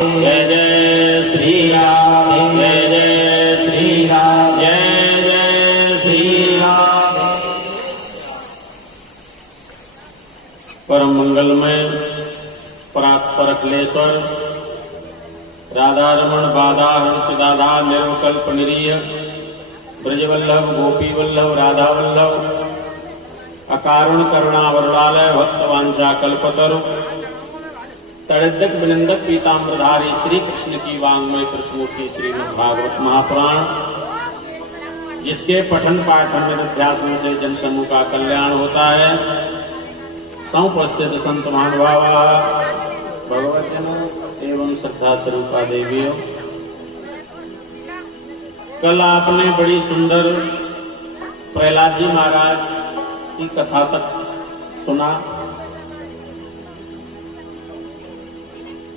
जय जय श्री राम, जय जय श्री राम, जय जय श्री राम। परम मंगलमय परात्परकलेश्वर राधारमण बाधा हंसदाधा निर्वकल्प निरीय ब्रजवल्लभ गोपीवल्लभ राधावल्लभ अकारुण करुणावरुणालय भक्तवांछा कल्पतरु तड़िद्दक विनंदक पीताम्रधारी श्री कृष्ण की वांग्मय कृतमूर्ति श्रीमद्भागवत महापुराण, जिसके पठन पाठन निध्यासन से जन समूह का कल्याण होता है। समुपस्थित संत महानुभावा भगवतजन एवं श्रद्धा स्वरूपा देवियों, कल आपने बड़ी सुंदर प्रहलाद जी महाराज की कथा तक सुना।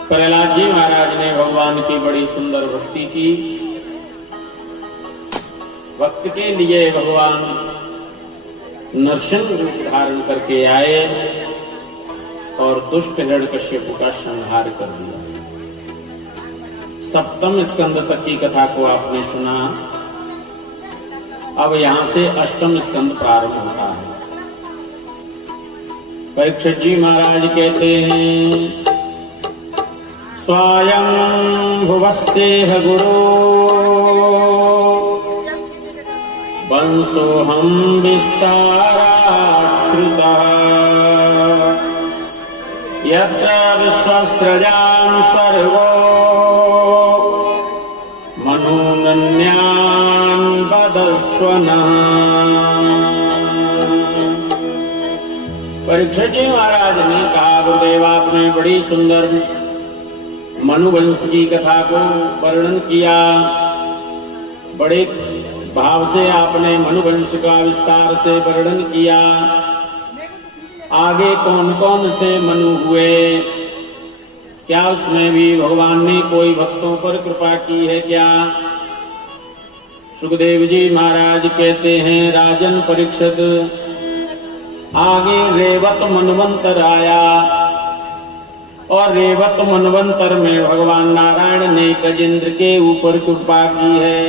प्रहलाद जी महाराज ने भगवान की बड़ी सुंदर भक्ति की। भक्त के लिए भगवान नरसिंह रूप धारण करके आए और दुष्ट हिरण्यकश्यप का संहार कर दिया। सप्तम स्कंद तक की कथा को आपने सुना। अब यहां से अष्टम स्कंद प्रारंभ होता है। परीक्षित जी महाराज कहते हैं, स्वयं भुवस्येह गुरु वंशोऽहं विस्ताराच्छ्रुतः यत्र विश्वस्रजां सर्वो मनूनन्यान् वदस्व नः। परीक्षित जी महाराज ने कहा, गुरुदेव आपने बड़ी सुंदर मनुवंश की कथा को वर्णन किया। बड़े भाव से आपने मनुवंश का विस्तार से वर्णन किया। आगे कौन कौन से मनु हुए, क्या उसमें भी भगवान ने कोई भक्तों पर कृपा की है क्या? सुखदेव जी महाराज कहते हैं, राजन परीक्षित, आगे रेवत मनवंतर आया और रेवत मनवंतर में भगवान नारायण ने गजेंद्र के ऊपर कृपा की है।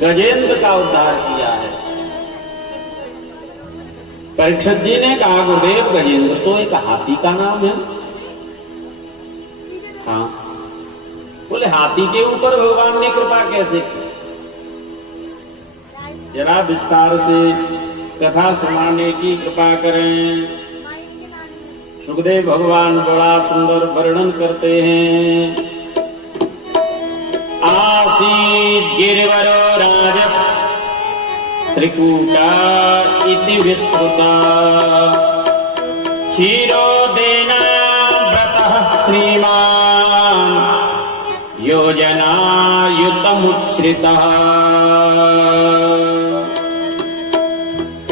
गजेंद्र का उद्धार किया है। परीक्षित जी ने कहा, गुरुदेव गजेंद्र तो एक हाथी का नाम है। हाँ, बोले हाथी के ऊपर भगवान ने कृपा कैसे की? जरा विस्तार से कथा सुनाने की कृपा करें। सुखदेव भगवान बड़ा सुंदर वर्णन करते हैं। आसीत् गिरिवरो राजस् त्रिकूटा इति विस्तृता क्षीरोदेना व्रतः श्रीमान् योजनायुतमुच्छ्रितः।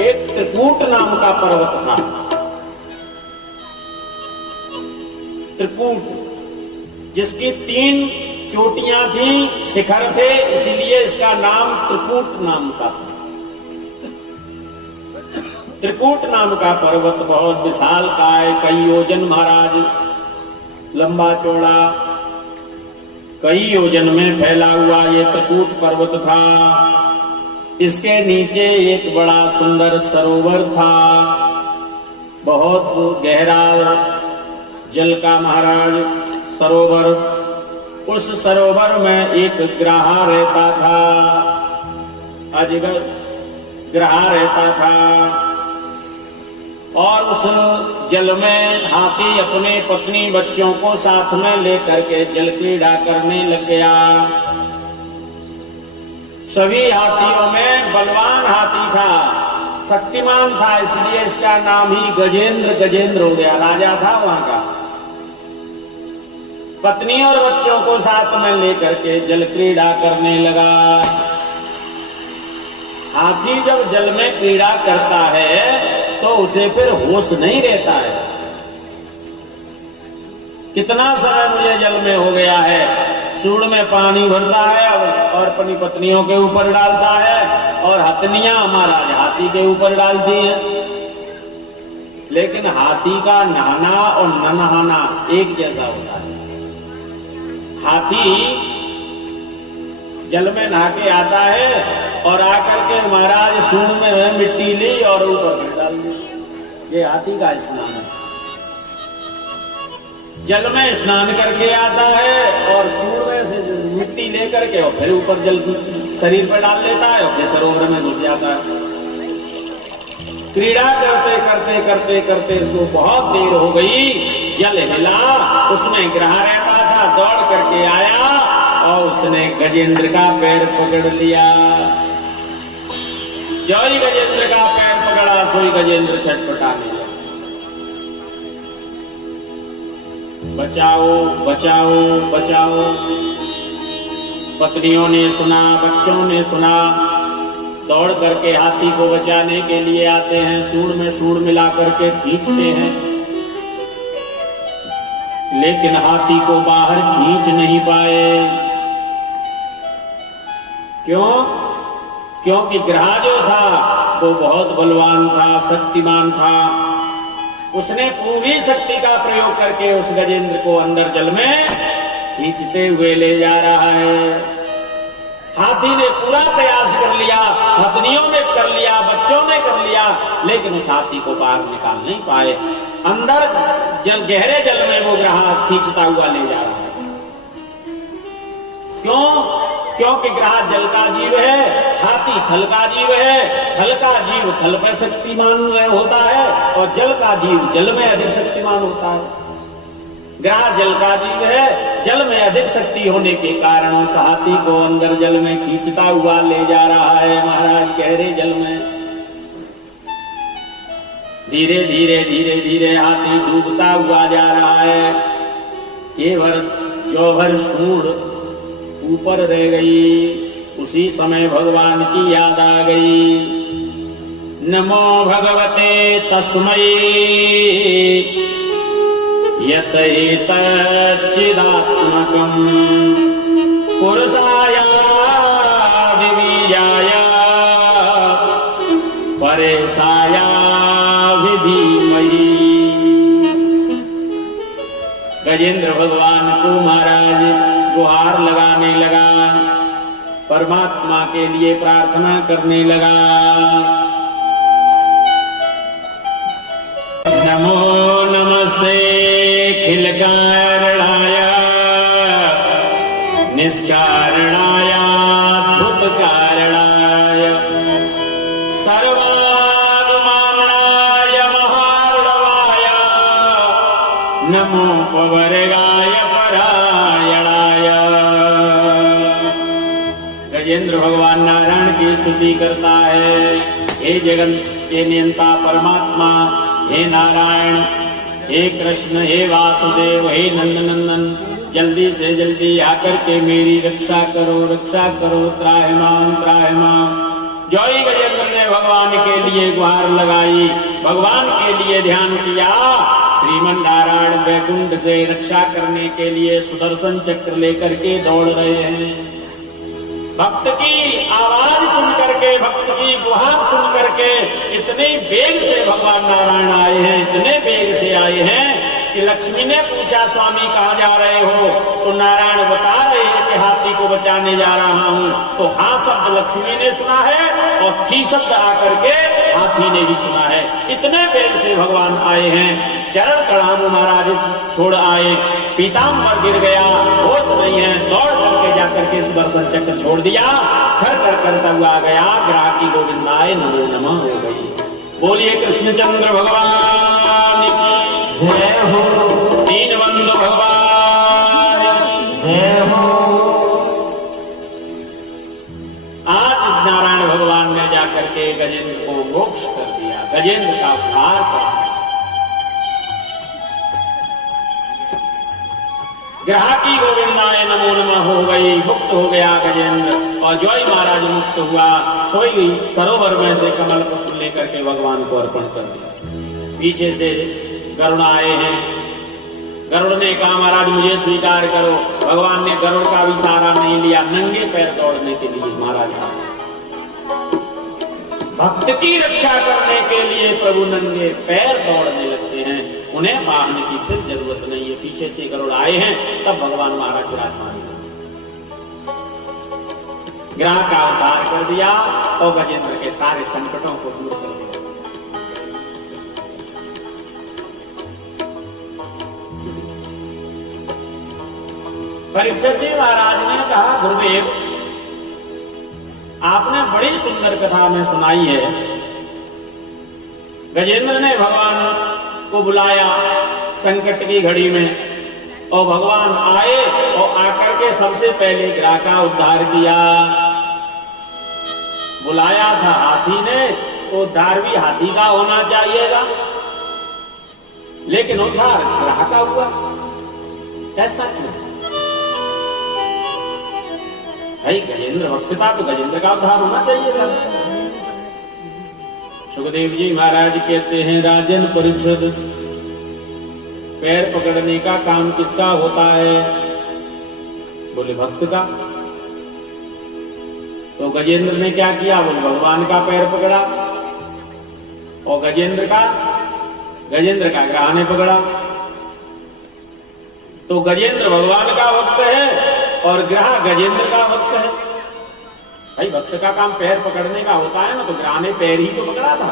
एक त्रिकूट नाम का पर्वत था। त्रिकूट, जिसकी 3 चोटियां थी, शिखर थे, इसलिए इसका नाम त्रिकूट नाम का। त्रिकूट नाम का पर्वत बहुत विशाल काय, कई योजन महाराज लंबा चौड़ा, कई योजन में फैला हुआ ये त्रिकूट पर्वत था। इसके नीचे एक बड़ा सुंदर सरोवर था, बहुत गहरा जल का महाराज सरोवर। उस सरोवर में एक ग्राहा रहता था, अजगर ग्राहा रहता था। और उस जल में हाथी अपने पत्नी बच्चों को साथ में लेकर के जल क्रीड़ा करने लग गया। सभी हाथियों में बलवान हाथी था, शक्तिमान था, इसलिए इसका नाम ही गजेंद्र हो गया। राजा था वहां का। पत्नी और बच्चों को साथ में लेकर के जल क्रीड़ा करने लगा। हाथी जब जल में क्रीड़ा करता है तो उसे फिर होश नहीं रहता है। कितना समय मुझे जल में हो गया है, सूंड में पानी भरता है और अपनी पत्नियों के ऊपर डालता है, और हथनियां महाराज हाथी के ऊपर डालती हैं। लेकिन हाथी का नहाना और न नहाना एक जैसा होता है। हाथी जल में नहा के आता है और आकर के महाराज सूंड में मिट्टी ली और ऊपर में डाल दी। ये हाथी का स्नान है। जल में स्नान करके आता है और सूंड में से मिट्टी लेकर के और फिर ऊपर जल शरीर पर डाल लेता है और फिर सरोवर में घुस जाता है। क्रीड़ा करते करते करते करते इसको बहुत देर हो गई। जल हिला, उसमें ग्रह रहता था, दौड़ करके आया और उसने गजेंद्र का पैर पकड़ लिया। जो ही गजेंद्र का पैर पकड़ा सोई गजेंद्र छटपटाने लगा। बचाओ बचाओ बचाओ। पत्नियों ने सुना, बच्चों ने सुना, दौड़ करके हाथी को बचाने के लिए आते हैं। सूंड में सूंड मिला करके खींचते हैं, लेकिन हाथी को बाहर खींच नहीं पाए। क्यों? क्योंकि ग्रह जो था वो बहुत बलवान था, शक्तिमान था। उसने पूरी शक्ति का प्रयोग करके उस गजेंद्र को अंदर जल में खींचते हुए ले जा रहा है। हाथी ने पूरा प्रयास कर लिया, पत्नियों ने कर लिया, बच्चों ने कर लिया, लेकिन उस हाथी को बाहर निकाल नहीं पाए। अंदर जल, गहरे जल में वो ग्रह खींचता हुआ ले जा रहा है। क्यों? क्योंकि ग्रह जल का जीव है, हाथी थल का जीव है। थल का जीव थल पर शक्तिमान होता है और जल का जीव जल में अधिक शक्तिमान होता है। ग्रह जल का जीव है, जल में अधिक शक्ति होने के कारण उस हाथी को अंदर जल में खींचता हुआ ले जा रहा है महाराज गहरे जल में। धीरे धीरे धीरे धीरे हाथी डूबता हुआ जा रहा है। केवल जो भर सूंड ऊपर रह गई। उसी समय भगवान की याद आ गई। नमो भगवते तस्मै यत एतच्चिदात्मकम् पुरुषाय दिव्याय परेशाय विधीमहि। गजेंद्र भगवान को महाराज गुहार लगाने लगा, परमात्मा के लिए प्रार्थना करने लगा। नमो नमस्ते खिलकारणाय निष्कारणाय अद्भुत कारणाय सर्वानुमामणाय महार्णवाय नमो पवर्गाय परायणाय। गजेंद्र भगवान नारायण की स्तुति करता है। हे जगत के नियंता परमात्मा, हे नारायण, हे कृष्ण, हे वासुदेव, हे नंदनंदन, जल्दी से जल्दी आकर के मेरी रक्षा करो, रक्षा करो, त्राहिमाम त्राहिमाम। जो ही गजेंद्र ने भगवान के लिए गुहार लगाई, भगवान के लिए ध्यान किया, श्रीमन नारायण वैकुंठ से रक्षा करने के लिए सुदर्शन चक्र लेकर के दौड़ रहे हैं। भक्त की आवाज सुन करके, भक्त की गुहार सुन करके इतने वेग से भगवान नारायण आए हैं, इतने वेग से आए हैं कि लक्ष्मी ने पूछा स्वामी कहाँ जा रहे हो? तो नारायण बता रहे हैं कि हाथी को बचाने जा रहा हूँ। तो हाँ शब्द लक्ष्मी ने सुना है और थी शब्द आकर के हाथी ने भी सुना है। इतने वेग से भगवान आए हैं। चरण कड़ामू महाराज छोड़ आए, पीताम्बर गिर गया, होश नहीं है, दौड़ करके जाकर के सुदर्शन चक्र छोड़ दिया, खर कर करता हुआ गया, ग्राहकी गोविंदाय नमो नमः हो गई। बोलिए कृष्णचंद्र भगवान की जय हो, दीनबंधु भगवान जय हो। आज नारायण भगवान ने जाकर के गजेंद्र को मोक्ष कर दिया, गजेंद्र का उद्धार कर दिया। ग्राहकी गोविंदाय नमो नमः हो गई, मुक्त हो गया गजेंद्र। और जो ही महाराज मुक्त हुआ, सोई सरोवर में से कमल पुष्प लेकर के भगवान को अर्पण कर दिया। पीछे से गरुड़ आए हैं। गरुड़ ने कहा महाराज मुझे स्वीकार करो। भगवान ने गरुड़ का भी सहारा नहीं लिया, नंगे पैर दौड़ने के लिए महाराज भक्त की रक्षा करने के लिए प्रभु नंगे पैर दौड़ने लगते हैं। उन्हें वाहन की फिर जरूरत नहीं है। पीछे से गरुड़ आए हैं तब भगवान महाराज विराजमान हैं। ग्रह का अवतार कर दिया और गजेंद्र के सारे संकटों को दूर कर दिया। परीक्षित जी महाराज ने कहा, गुरुदेव आपने बड़ी सुंदर कथा में सुनाई है। गजेंद्र ने भगवान को बुलाया संकट की घड़ी में, और भगवान आए और आकर के सबसे पहले ग्रह का उद्धार किया। बुलाया था हाथी ने, तो उद्धार भी हाथी का होना चाहिएगा, लेकिन उद्धार ग्रह का हुआ। ऐसा क्यों? भाई गजेंद्र भक्त था तो गजेंद्र का उद्धार होना चाहिए था। सुखदेव जी महाराज कहते हैं, राजन परीक्षित, पैर पकड़ने का काम किसका होता है? बोले भक्त का। तो गजेंद्र ने क्या किया? बोले भगवान का पैर पकड़ा। और गजेंद्र का ग्रह ने पकड़ा। तो गजेंद्र भगवान का भक्त है और ग्रह गजेंद्र का भक्त है। भाई भक्त का काम पैर पकड़ने का होता है ना, तो ग्रह ने पैर ही तो पकड़ा था।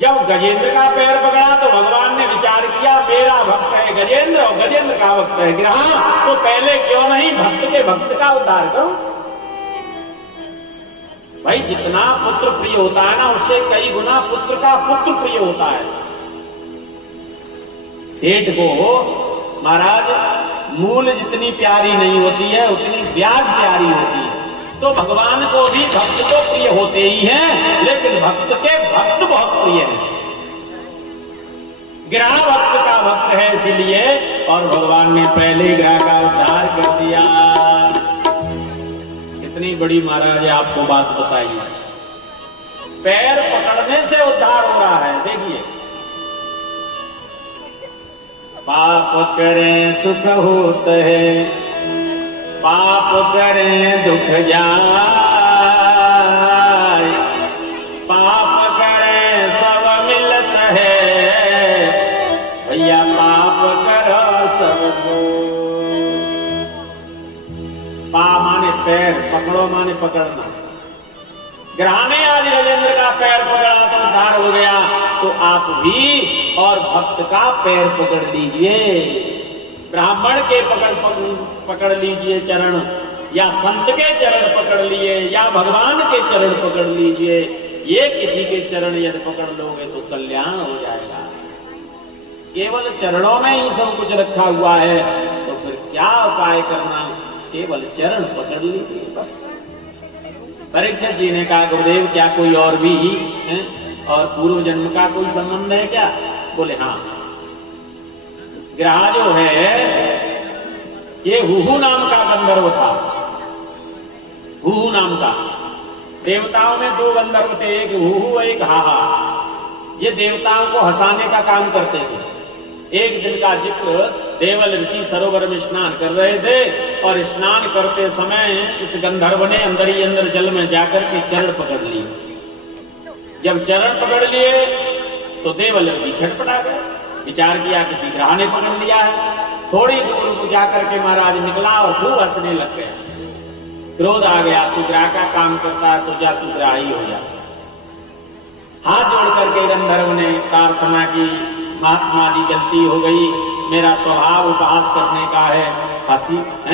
जब गजेंद्र का पैर पकड़ा तो भगवान ने विचार किया, मेरा भक्त है गजेंद्र और गजेंद्र का भक्त है ग्रह, तो पहले क्यों नहीं भक्त के भक्त का उद्धार करो। भाई जितना पुत्र प्रिय होता है ना, उससे कई गुना पुत्र का पुत्र प्रिय होता है। सेठ को महाराज मूल जितनी प्यारी नहीं होती है, उतनी ब्याज प्यारी होती है। तो भगवान को भी भक्त तो प्रिय होते ही हैं, लेकिन भक्त के भक्त बहुत प्रिय हैं। ग्रह भक्त का भक्त है इसलिए, और भगवान ने पहले ग्रह का उद्धार कर दिया। इतनी बड़ी महाराज आपको बात बताइए, पैर पकड़ने से उद्धार हो रहा है। देखिए, पाप करें सुख होत है, पाप करें दुख जाए, पाप करें सब मिलत है, भैया पाप करो सबको। पाप माने पैर, पकड़ो माने पकड़ना। ग्रह ने आज गजेंद्र का पैर पकड़ा तो उद्धार हो गया, तो आप भी और भक्त का पैर पकड़ लीजिए। ब्राह्मण के पकड़ लीजिए चरण, या संत के चरण पकड़ लिए, या भगवान के चरण पकड़ लीजिए। ये किसी के चरण यदि पकड़ लोगे तो कल्याण हो जाएगा। केवल चरणों में ही सब कुछ रखा हुआ है, तो फिर क्या उपाय करना? केवल चरण पकड़ लीजिए बस। परीक्षित जी ने कहा, गुरुदेव क्या कोई और भी है, और पूर्व जन्म का कोई संबंध है क्या? बोले हाँ। ग्रह जो है ये हुहू नाम का गंधर्व था। हुहू नाम का, देवताओं में दो गंधर्व थे, एक हुहू एक हाहा। ये देवताओं को हंसाने का काम करते थे। एक दिन का जिक्र, देवल ऋषि सरोवर में स्नान कर रहे थे, और स्नान करते समय इस गंधर्व ने अंदर ही अंदर जल में जाकर के चरण पकड़ लिए। जब चरण पकड़ लिए तो देवल ऋषि छटपटा गए, विचार किया किसी ग्रह ने पकड़ लिया है। थोड़ी दूर को जाकर के महाराज निकला और खूब हंसने लग गया। क्रोध आ गया, तू ग्रह का काम करता है तो जा, तू ग्राही हो जा। हाथ जोड़ करके गंधर्व ने प्रार्थना की, महात्मा जी गलती हो गई, मेरा स्वभाव उपहास करने का है,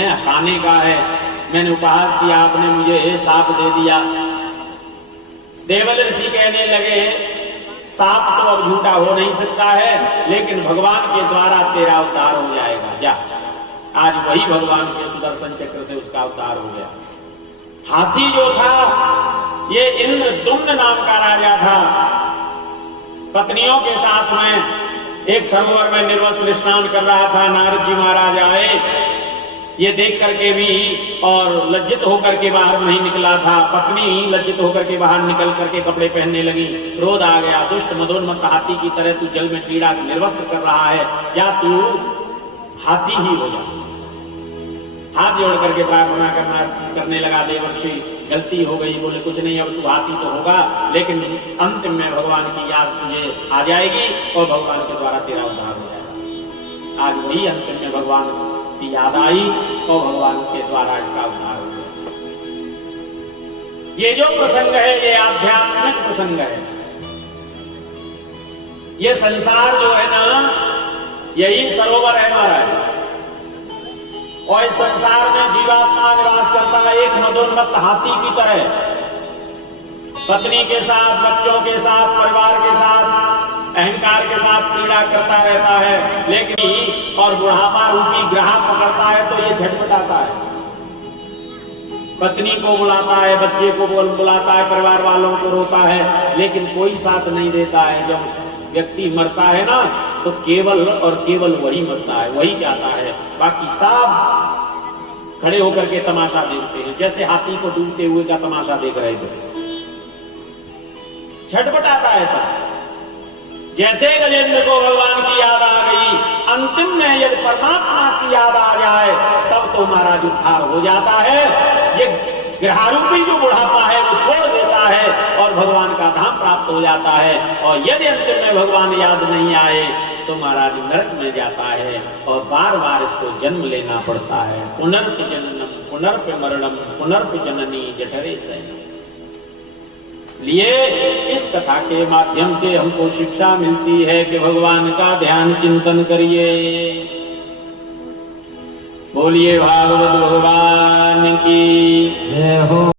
हंसाने का है, मैंने उपहास किया, आपने मुझे साप दे दिया। देवल ऋषि कहने लगे, साप तो अब झूठा हो नहीं सकता है, लेकिन भगवान के द्वारा तेरा उद्धार हो जाएगा, जा। आज वही भगवान के सुदर्शन चक्र से उसका उद्धार हो गया। हाथी जो था ये इंद्रदुम्न नाम का राजा था। पत्नियों के साथ में एक सरोवर में निर्वस्त्र स्नान कर रहा था। नारद जी महाराज आए, ये देख करके भी और लज्जित होकर के बाहर नहीं निकला था। पत्नी लज्जित होकर के बाहर निकल करके कपड़े पहनने लगी। क्रोध आ गया, दुष्ट मदोन्मत्त हाथी की तरह तू जल में क्रीड़ा निर्वस्त्र कर रहा है, या तू हाथी ही हो जा। हाथ जोड़ करके प्रार्थना करने लगा देवर्षि, गलती हो गई, बोले कुछ नहीं अब तू हाथी तो होगा, लेकिन अंतिम में भगवान की याद तुझे आ जाएगी और भगवान के द्वारा तेरा उद्धार हो जाएगा। आज वही अंतिम में भगवान की याद आई और भगवान के द्वारा इसका उद्धार हो गया। ये जो प्रसंग है ये आध्यात्मिक प्रसंग है। ये संसार जो है ना यही सरोवर है महाराज, और इस संसार में जीवात्मा निवास करता है एक मदोन्मत्त हाथी की तरह, पत्नी के साथ, बच्चों के साथ, परिवार के साथ, अहंकार के साथ क्रीड़ा करता रहता है, लेकिन और बुढ़ापा रूपी ग्रह पकड़ता है तो ये झटपटाता है, पत्नी को बुलाता है, बच्चे को बुलाता है, परिवार वालों को रोता है, लेकिन कोई साथ नहीं देता है। जब व्यक्ति मरता है ना तो केवल और केवल वही मरता है, वही जाता है, बाकी सब खड़े होकर के तमाशा देखते हैं, जैसे हाथी को डूबते हुए का तमाशा देख रहे थे। झटपटाता है तब। जैसे गजेंद्र को भगवान की याद आ गई, अंतिम में यदि परमात्मा की याद आ जाए तब तो महाराज उद्धार हो जाता है। ये ग्रहारूपी जो बुढ़ापा है वो छोड़ देता है और भगवान का धाम प्राप्त हो जाता है। और यदि अंतिम में भगवान याद नहीं आए तो महाराज नरक में जाता है और बार बार इसको जन्म लेना पड़ता है। पुनर्प जननम पुनर्प मरणम पुनर्प जननी जठरे सैन। इसलिए इस कथा के माध्यम से हमको शिक्षा मिलती है कि भगवान का ध्यान चिंतन करिए। बोलिए भागवत भगवान की जय हो।